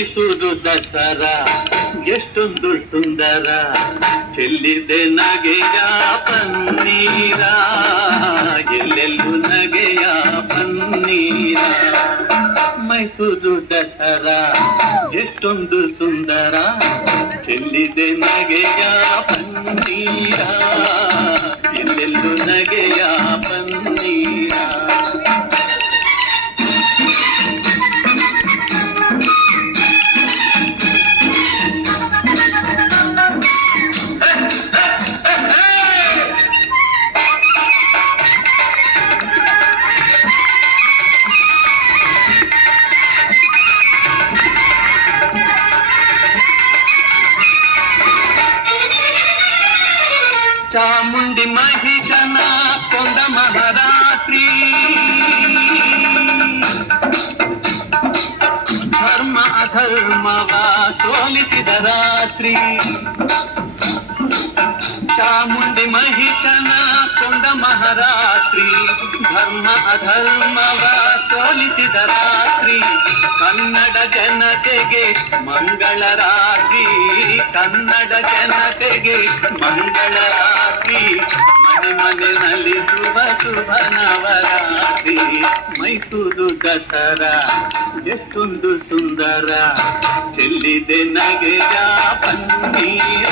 ಮೈಸೂರು ದಸರಾ ಎಷ್ಟೊಂದು ಸುಂದರ, ಚೆಲ್ಲಿದೆ ನಗೆಯ ಪನ್ನೀರ, ಎಲ್ಲೆಲ್ಲೂ ನಗೆಯ ಪನ್ನೀರ. ಮೈಸೂರು ದಸರಾ ಎಷ್ಟೊಂದು ಸುಂದರ, ಚೆಲ್ಲಿದೆ ನಗೆಯ ಪನ್ನೀರ, ಎಲ್ಲೆಲ್ಲೂ ನಗೆಯ ಪನ್ನೀರ. ಚಾಮುಂಡಿ ಮಹಿಷನ ಕೊಂದ ಮಹಾರಾತ್ರಿ, ಧರ್ಮ ಅಧರ್ಮವ ಸೋಲಿಸಿದ ರಾತ್ರಿ. ಚಾಮುಂಡಿ ಮಹಿಷನ ಕೊಂದ ಮಹಾರಾತ್ರಿ, ಧರ್ಮ ಅಧರ್ಮವ ಸೋಲಿಸಿದ ರಾತ್ರಿ. ಕನ್ನಡ ಜನತೆಗೆ ಮಂಗಳ ರಾತ್ರಿ, ಕನ್ನಡ ಜನತೆಗೆ ಮಂಗಳ ರಾತ್ರಿ. ಮನೆ ಮನೆಯಲ್ಲಿ ಶುಭ ಶುಭ ನವರಾತ್ರಿ. ಮೈಸೂರು ದಸರಾ ಎಷ್ಟೊಂದು ಸುಂದರ, ಚೆಲ್ಲಿದೆ ನಗೆಯ ಪನ್ನೀರ,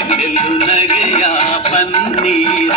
ಎಲ್ಲೆಲ್ಲೂ ನಗೆಯ ಪನ್ನೀರ.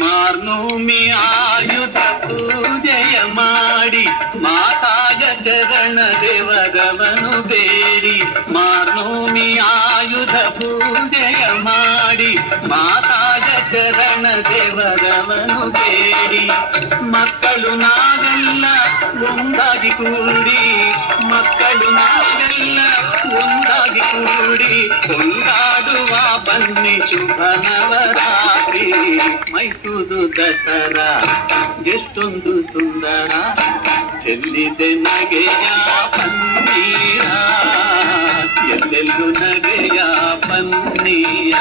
ಮಾರ್ನೋಮಿ ಆಯುಧ ಪೂಜೆಯ ಮಾಡಿ, ಮಾತಾಯ ಶರಣ ದೇವರವನು ಬೇಡಿ. ಮಾರ್ನೋಮಿ ಆಯುಧ ಪೂಜೆಯ ಮಾಡಿ, ಮಾತಾಯ ಶರಣ ದೇವರವನು ಬೇಡಿ. ಮಕ್ಕಳು ನಾವೆಲ್ಲ ಒಂದಾಗಿ ಕೂಡಿ, ಮಕ್ಕಳು ನಾವೆಲ್ಲ ಒಂದಾಗಿ ಕೂಡಿ, ಕೊಂಡಾಡುವ ಬನ್ನಿ ಶುಭ ನವರಾತ್ರಿ. ಮೈಸೂರು ದಸರಾ ಎಷ್ಟೊಂದು ಸುಂದರ, ಚೆಲ್ಲಿದೆ ನಗೆಯ ಪನ್ನೀರ, ಎಲ್ಲೆಲ್ಲೂ ನಗೆಯ ಪನ್ನೀರ.